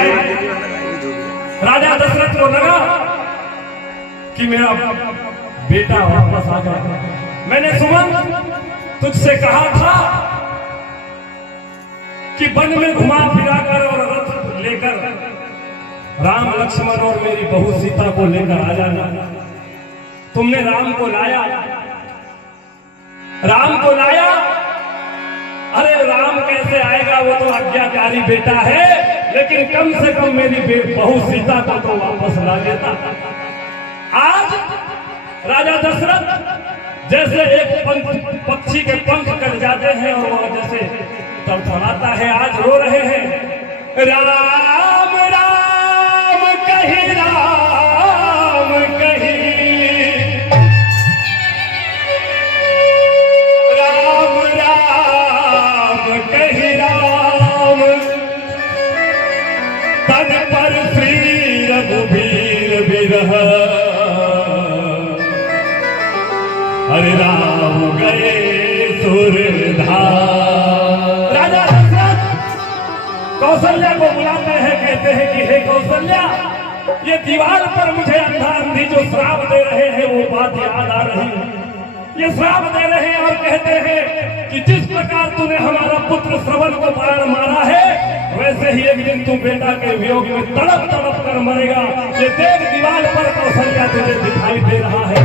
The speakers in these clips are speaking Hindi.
आए। राजा दशरथ को लगा कि मेरा बेटा वापस आ गया। मैंने सुमन तुझसे कहा था कि वन में घुमा फिरा कर और रथ लेकर राम लक्ष्मण और मेरी बहू सीता को लेकर आ जाना। तुमने राम को लाया, राम को लाया। अरे राम कैसे आएगा, वो तो आज्ञाकारी बेटा है, लेकिन कम से कम मेरी बहू सीता को तो वापस ला देता। आज राजा दशरथ जैसे एक पक्षी के पंख कट जाते हैं और वह जैसे तड़फड़ाता है, आज रो रहे हैं। राम राम कही, राम कही, राम राम कही, राम तन पर श्री रघुबीर बिरह। अरे राम गए सुरधार। राजा दशरथ कौशल्या को बुलाते हैं, कहते हैं कि हे कौशल्या, ये दीवार पर मुझे अंधा अंधी जो श्राप दे रहे हैं वो बात याद आ रही है। ये श्राप दे रहे हैं और कहते हैं कि जिस प्रकार तूने हमारा पुत्र श्रवण को बाण मारा है, वैसे ही एक दिन तू बेटा के वियोग में तड़प तड़प कर मरेगा। ये देख दीवार पर कौशल्या तुझे दिखाई दे रहा है।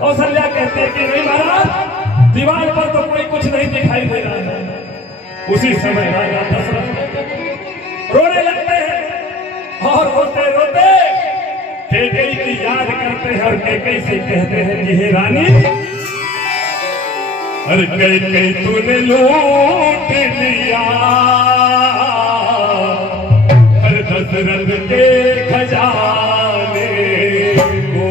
कौशल्या कहते हैं कि नहीं महाराज, दीवार पर तो कोई कुछ नहीं दिखाई दे रहा है। उसी समय राजा दशरथ रोने लगते हैं और रोते रोते कैकेयी की याद करते हैं और कैकेयी से कहते हैं कि हे रानी, अरे कैकेयी तूने लूट लिया हर दशरथ के खजाने को।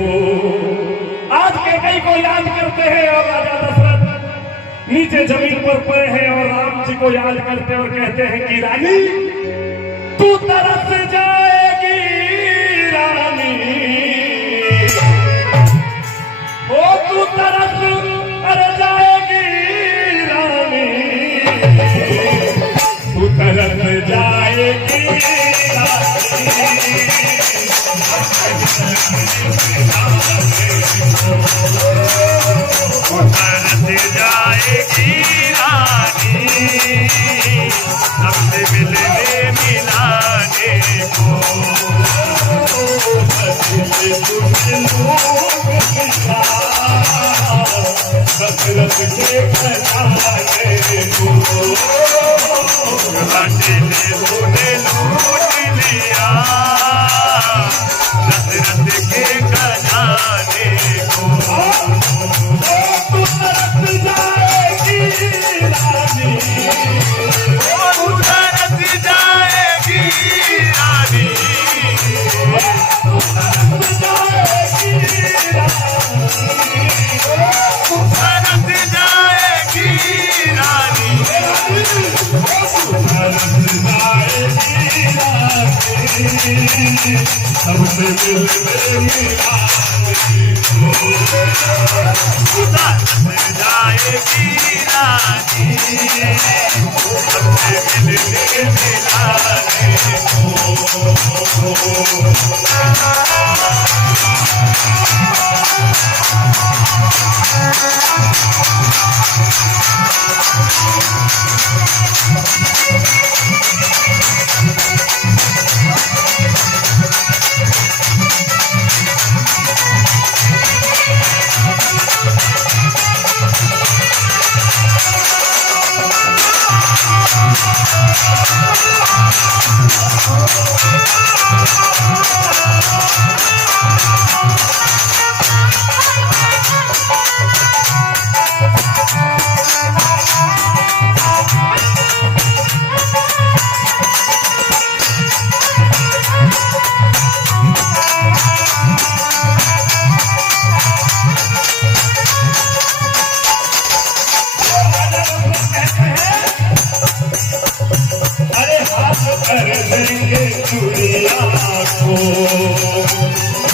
आज कैकेयी को याद करते हैं और राजा दशरथ नीचे जमीन पर पड़े हैं और राम जी को याद करते हैं और कहते हैं कि रानी तू तरस जाएगी, रानी ओ तू तरस जाएगी, रानी तू तरस जाएगी, तरस जाएगी रानी, सबसे मिलने मिलाने को। दशरथ के खजाने को तूने लूट लिया दशरथ के खजाने को। तू तरस जाएगी रानी, तू तरस जाएगी रानी, तू तरस जाएगी रानी, तू तरस जाएगी रानी, सबसे मिलने मिलाने को। तरस जाएगी रानी, सबसे मिलने मिलाने को।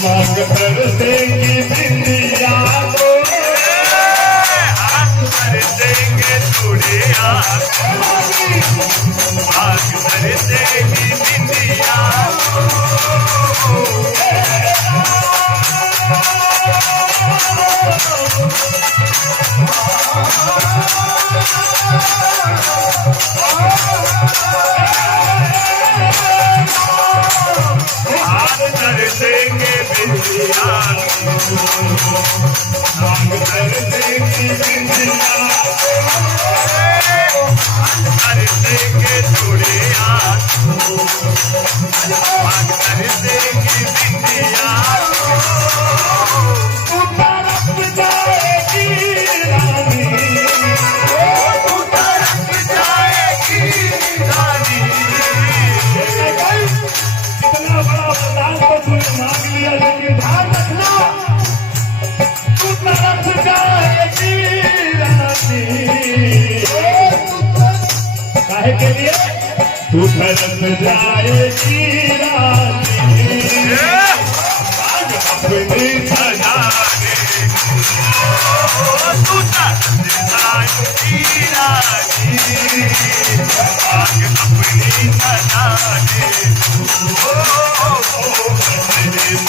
मांग कर देंगी बिंदिया को, हाथ भर देंगे चूड़िया, हाथ भर देंगी बिंदिया मांग कर देंगे बिंदिया कर देंगे चूड़िया मांग कर देंगे बिंदिया तू तरफ जाएगी रानी तू तरफ जाएगी रानी इतना बड़ा वरदान तो तूने मांग लिया लेकिन ध्यान रखना तू तरफ जाएगी रानी काहे के लिए तू तरफ जाएगी रानी अपनी सजाने तू तरफ जाएगी रानी आग अपनी सजाने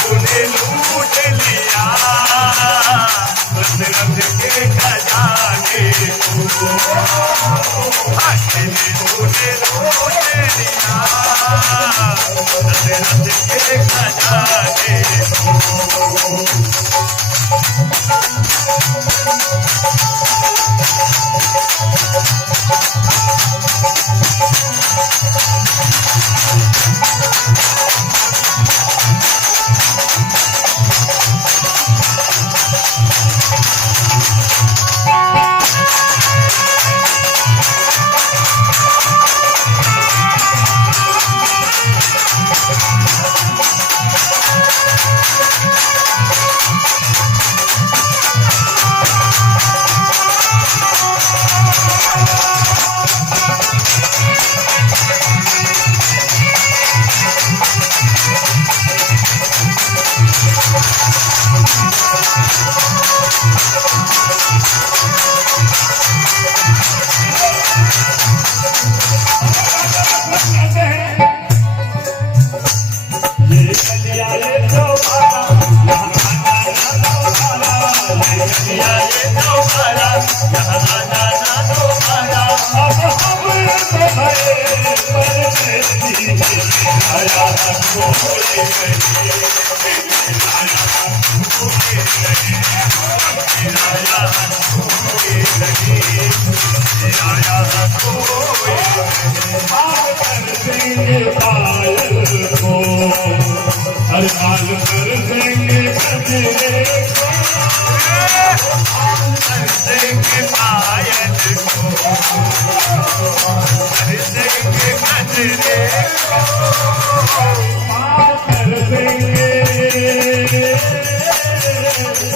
तूने लूट लिया दशरथ के खजाने तूने लूट लिया दशरथ के खजाने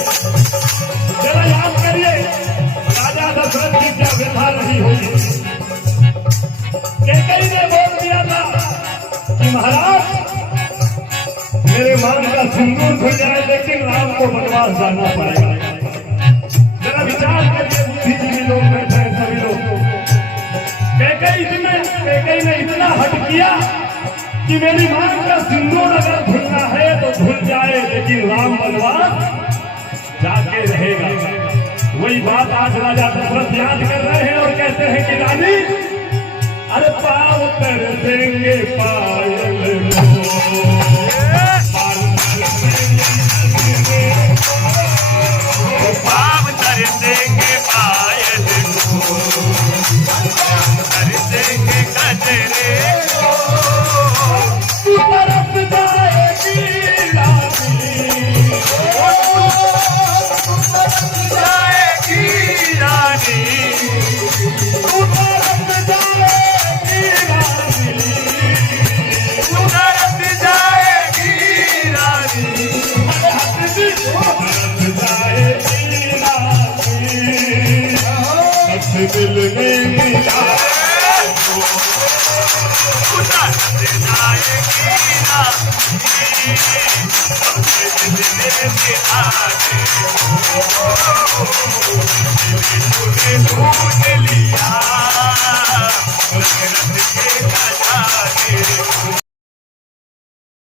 जरा याद करिए राजा दशरथ की क्या व्यथा रही होगी कैकेयी ने बोल दिया था कि महाराज मेरे मान का सिंदूर खुल जाए लेकिन राम को वनवास जाना पड़ेगा। जरा विचार करिए बुद्धिजीवी लोग बैठे हैं सभी लोग कैकेयी ने इतना हट किया कि मेरी मान का सिंदूर अगर धुलना है तो धुल जाए लेकिन राम वनवास जाके रहेगा। वही बात आज राजा दशरथ याद कर रहे हैं और कहते हैं कि रानी अरे पाव कर देंगे पायल पाव कर देंगे पायल कर देंगे गजरे तरफ जाएगी रानी जाएगी रानी तरफ जाएगी रानी तरफ जाएगी रानी तरफ जाएगी रानी दिल में मिला लिया